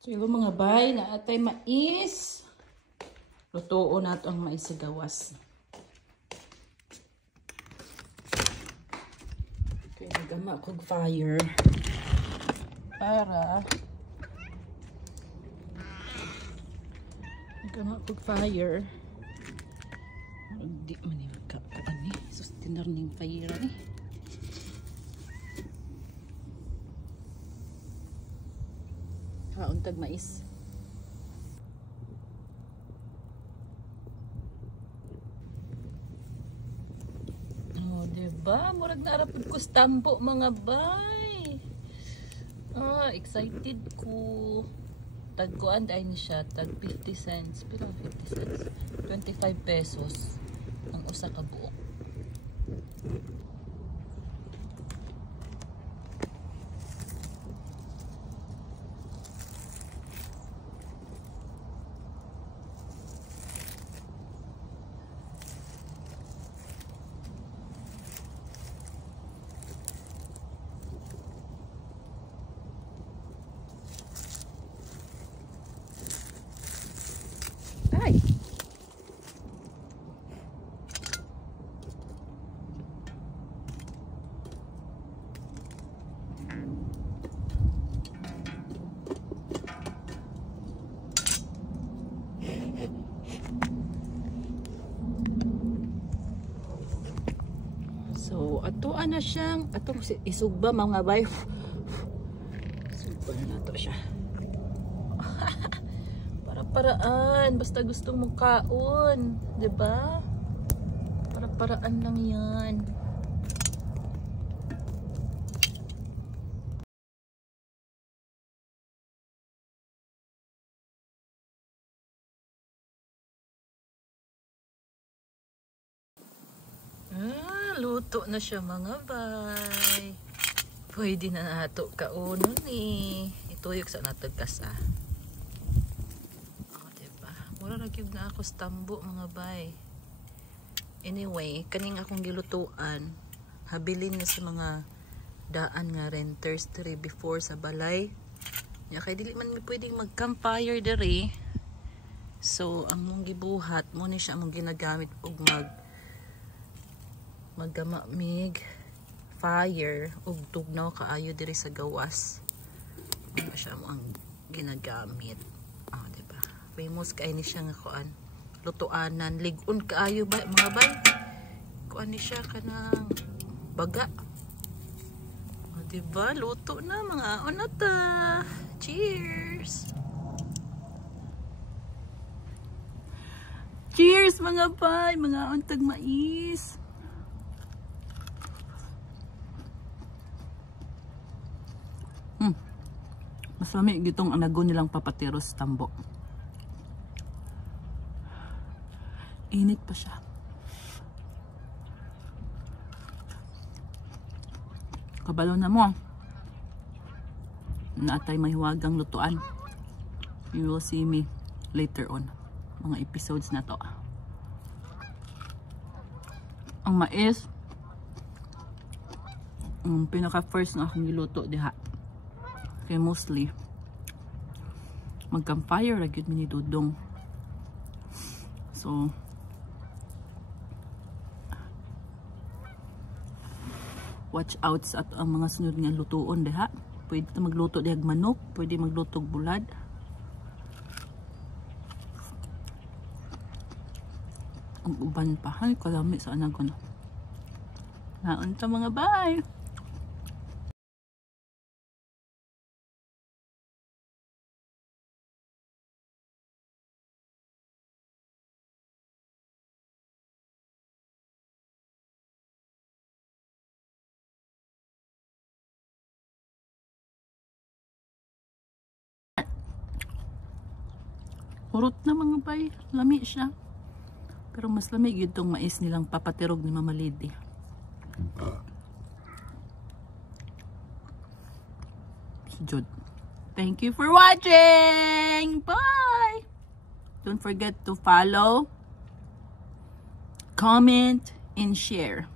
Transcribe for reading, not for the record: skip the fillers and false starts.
So, yung mga bay na atay mais. Lutuon nato ang mais sa gawas. Okay, nagama kog fire. Para nagama kog fire. Hindi man yung kakuan ni. Sustinar ning fire ni. Untag mais. Oh, diba? Murag naarapod ko stampo mga bay. Excited ko. Tagkuan dahil ni siya. Tag 50 cents. Pero 50 cents. 25 pesos. Ang usa ka buok. Ay! So, atoan na siyang, isugba mga bay. Isugba na nato siya. Para-paraan, basta gustong mong kaon, 'di ba? Para-paraan lang 'yan. Luto na siya mga bay. Pwede na nato kaunon ni. Ituyok sa natag kasa. Mura ragyog na ako stambo mga bay. Anyway, kaning akong gilutuan, habilin na sa mga daan nga renters diri before sa balay. Ya kay dili man mi pwedeng mag-campfire diri. So ang mong gibuhat mo ni siya mong ginagamit og maggama mig fire ug tugnaw kaayo diri sa gawas. Ano siya mo ang ginagamit. Diba? Famous kay ni siya nga kuan. Lutuanan, ligon kaayo ba mga bay? Kuan ni siya kanang baga. Diba? Luto na mga onata. Cheers! Cheers mga bay, mga untag mais. Masami gitong anago nilang papateros tambo. Init pa siya. Kabalo na mo. Naatay mahiwagang lutuan. You will see me later on. Mga episodes na to. Ang mais, pinaka first na akong giluto diha. Kaya mostly mag-campfire ragyod mi ni Dudong. So watch out sa ang mga sunod nga lutuon diha. Pwede ta magluto dihag manok, pwede magluto og bulad. Ang uban pa, hay kalami sa anagon. Naon ta mga bay. Urot na mga bay, lami siya. Pero mas lami yun tong mais nilang papatirog ni Mama Lady. Sujud. Thank you for watching! Bye! Don't forget to follow, comment, and share.